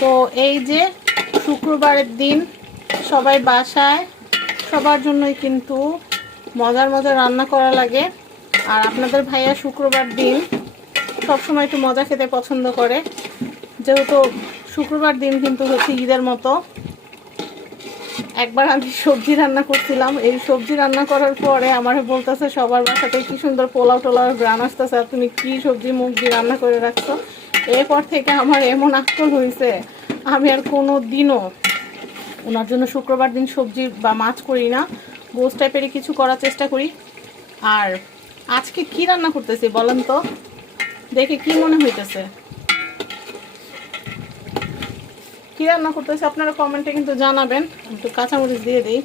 তো এই যে শুক্রবারের দিন সবাই বাসায়, সবার জন্যই কিন্তু মজার মজার রান্না করা লাগে। আর আপনাদের ভাইয়া শুক্রবার দিন সবসময় একটু মজা খেতে পছন্দ করে, যেহেতু শুক্রবার দিন কিন্তু হচ্ছে ঈদের মতো। একবার আমি সবজি রান্না করছিলাম, এই সবজি রান্না করার পরে আমার বলতেছে সবার বাসাতে কি সুন্দর পোলাও টোলাও গ্রান আসতেছে, আর তুমি কি সবজি মুখ দিয়ে রান্না করে রাখছো। এরপর থেকে আমার এমন আক্কল হয়েছে, আমি আর কোনো দিনও ওনার জন্য শুক্রবার দিন সবজি বা মাছ করি না, গোস টাইপেরই কিছু করার চেষ্টা করি। আর আজকে কি রান্না করতেছি বলেন তো, দেখে কি মনে হইতেছে, কি রান্না করতেছে আপনারা কমেন্টে কিন্তু জানাবেন। একটু কাঁচামরিচ দিয়ে দিই,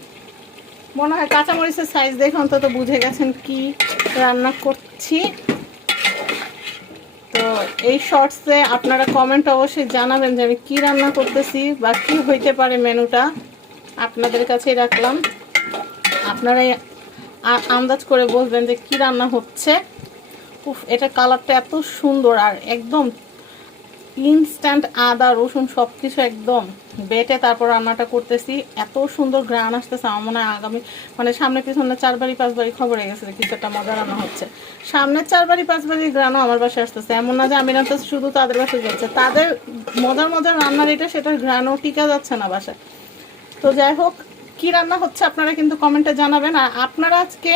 মনে হয় কাঁচামরিচের সাইজ দেখে অন্তত বুঝে গেছেন কি রান্না করছি। তো এই শর্টসে আপনারা কমেন্ট অবশ্যই জানাবেন যে আমি কী রান্না করতেছি বা কী হইতে পারে মেনুটা, আপনাদের কাছেই রাখলাম। আপনারাই আন্দাজ করে বলবেন যে কী রান্না হচ্ছে। উফ, এটা কালারটা এত সুন্দর, আর একদম ইনস্ট্যান্ট আদা রসুন সব কিছু একদম বেটে তারপর রান্নাটা করতেছি। এত সুন্দর ঘ্রাণ আসতেছে, আমার মনে হয় আগামী মানে সামনে পিছনে 4 বাড়ি 5 বাড়ি খবর হয়ে গেছে কিছু একটা মজা রান্না হচ্ছে। সামনে 4 বাড়ি 5 বাড়ি ঘ্রাণও আমার বাসায় আসতেছে, এমন না যে আমি রান্নাতে শুধু তাদের বাসায় যাচ্ছে, তাদের মজার মজার রান্নার এটা সেটার ঘ্রাণও টিকা যাচ্ছে না বাসায়। তো যাই হোক, কি রান্না হচ্ছে আপনারা কিন্তু কমেন্টে জানাবেন। আর আপনারা আজকে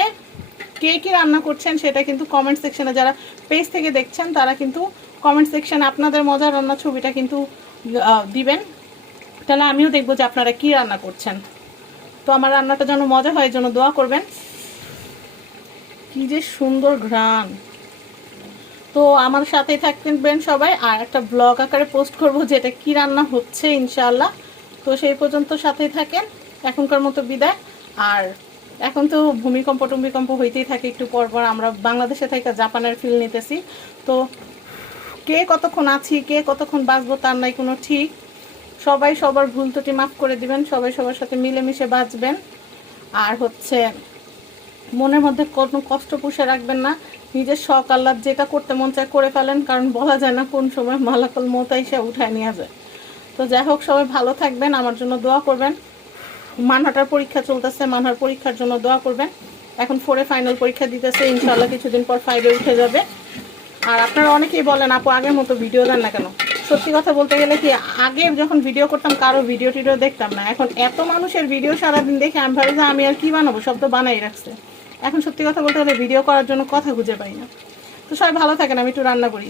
কে কী রান্না করছেন সেটা কিন্তু কমেন্ট সেকশনে, যারা পেজ থেকে দেখছেন তারা কিন্তু কমেন্ট সেকশনে আপনাদের মজার রান্নার ছবিটা কিন্তু দিবেন, তাহলে আমিও দেখবো যে আপনারা কি রান্না করছেন। তো আমার রান্নাটা যেন মজা হয়, যেন দোয়া করবেন। কি যে সুন্দর ঘ্রাণ। তো আমার সাথেই থাকবেন সবাই, আর একটা ব্লগ আকারে পোস্ট করব যেটা কি রান্না হচ্ছে ইনশাআল্লাহ। তো সেই পর্যন্ত সাথেই থাকেন, এখনকার মতো বিদায়। আর এখন তো ভূমিকম্প হইতেই থাকে একটু পর পর, আমরা বাংলাদেশে থেকে জাপানের ফিল নিতেছি। তো কে কতক্ষণ আছি, কে কতক্ষণ বাঁচবো তার নাই কোনো ঠিক। সবাই সবার ভুল ত্রুটি মাফ করে দিবেন, সবাই সবার সাথে মিলেমিশে বাঁচবেন। আর হচ্ছে মনের মধ্যে কোনো কষ্ট পুষে রাখবেন না, নিজের শখ আহ্লাদ যেটা করতে মন চায় করে ফেলেন, কারণ বলা যায় না কোন সময় মালাকুল মউত এসে উঠায় নিয়ে যায়। তো যাই হোক, সবাই ভালো থাকবেন, আমার জন্য দোয়া করবেন। মানহাটার পরীক্ষা চলতেছে, মানহার পরীক্ষার জন্য দোয়া করবেন। এখন 4-এ ফাইনাল পরীক্ষা দিতেছে, ইনশাআল্লাহ কিছুদিন পর 5-এ উঠে যাবে। আর আপনারা অনেকেই বলেন আপু আগের মতো ভিডিও দেন না কেন। সত্যি কথা বলতে গেলে কি, আগে যখন ভিডিও করতাম কারো ভিডিও টিডিও দেখতাম না, এখন এত মানুষের ভিডিও সারাদিন দেখে আমি ভাবি যে আমি আর কি বানাবো, সব তো বানাই রাখছে। এখন সত্যি কথা বলতে গেলে ভিডিও করার জন্য কথা খুঁজে পাই না। তো সবাই ভালো থাকেন, আমি একটু রান্না করি।